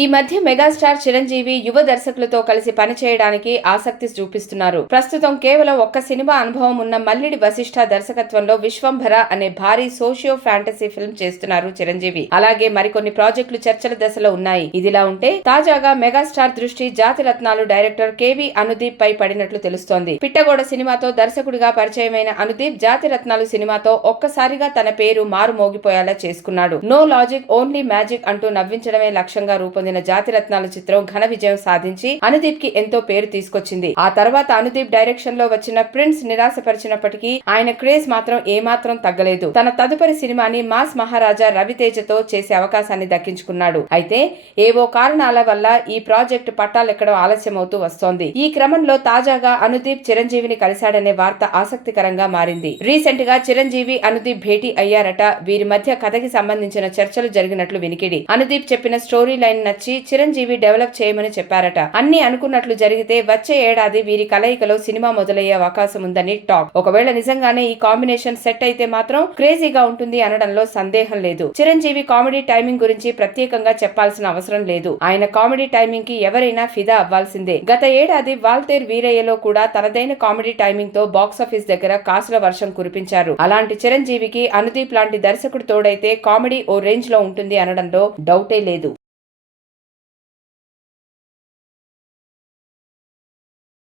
ఈ మధ్య మెగాస్టార్ చిరంజీవి యువ దర్శకులతో కలిసి పనిచేయడానికి ఆసక్తి చూపిస్తున్నారు. ప్రస్తుతం కేవలం ఒక్క సినిమా అనుభవం ఉన్న మల్లిడి వశిష్ఠ దర్శకత్వంలో విశ్వంభర అనే భారీ సోషియో ఫ్యాంటసీ ఫిల్మ్ చేస్తున్నారు చిరంజీవి. అలాగే మరికొన్ని ప్రాజెక్టులు చర్చల దశలో ఉన్నాయి. ఇదిలా ఉంటే తాజాగా మెగాస్టార్ దృష్టి జాతిరత్నాలు డైరెక్టర్ కేవి అనుదీప్ పై పడినట్లు తెలుస్తోంది. పిట్టగోడ సినిమాతో దర్శకుడిగా పరిచయమైన అనుదీప్ జాతిరత్నాలు సినిమాతో ఒక్కసారిగా తన పేరు మారు మోగిపోయేలా చేసుకున్నాడు. నో లాజిక్ ఓన్లీ మ్యాజిక్ అంటూ నవ్వించడమే లక్ష్యంగా రూపొందిన జాతిరత్నాల చిత్రం ఘన విజయం సాధించి అనుదీప్ కి ఎంతో పేరు తీసుకొచ్చింది. ఆ తర్వాత అనుదీప్ డైరెక్షన్ లో వచ్చిన ప్రిన్స్ నిరాశపరిచినప్పటికీ ఆయన క్రేజ్ మాత్రం ఏమాత్రం తగ్గలేదు. తన తదుపరి సినిమాని మాస్ మహారాజా రవితేజతో చేసే అవకాశాన్ని దక్కించుకున్నాడు. అయితే ఏవో కారణాల వల్ల ఈ ప్రాజెక్టు పట్టాలెక్కడం ఆలస్యమవుతూ వస్తోంది. ఈ క్రమంలో తాజాగా అనుదీప్ చిరంజీవిని కలిశాడనే వార్త ఆసక్తికరంగా మారింది. రీసెంట్ గా చిరంజీవి అనుదీప్ భేటీ అయ్యారట. వీరి మధ్య కథకి సంబంధించిన చర్చలు జరిగినట్లు వినికిడి. అనుదీప్ చెప్పిన స్టోరీ లైన్ నచ్చి చిరంజీవి డెవలప్ చేయమని చెప్పారట. అన్ని అనుకున్నట్లు జరిగితే వచ్చే ఏడాది వీరి కలయికలో సినిమా మొదలయ్యే అవకాశం ఉందని టాక్. ఒకవేళ నిజంగానే ఈ కాంబినేషన్ సెట్ అయితే మాత్రం క్రేజీగా ఉంటుంది అనడంలో సందేహం లేదు. చిరంజీవి కామెడీ టైమింగ్ గురించి ప్రత్యేకంగా చెప్పాల్సిన అవసరం లేదు. ఆయన కామెడీ టైమింగ్ కి ఎవరైనా ఫిదా అవ్వాల్సిందే. గత ఏడాది వాల్తేర్ వీరయ్యలో కూడా తనదైన కామెడీ టైమింగ్ తో బాక్సాఫీస్ దగ్గర కాసుల వర్షం కురిపించారు. అలాంటి చిరంజీవికి అనుదీప్ లాంటి దర్శకుడు తోడైతే కామెడీ ఓ రేంజ్ లో ఉంటుంది అనడంలో డౌటే లేదు.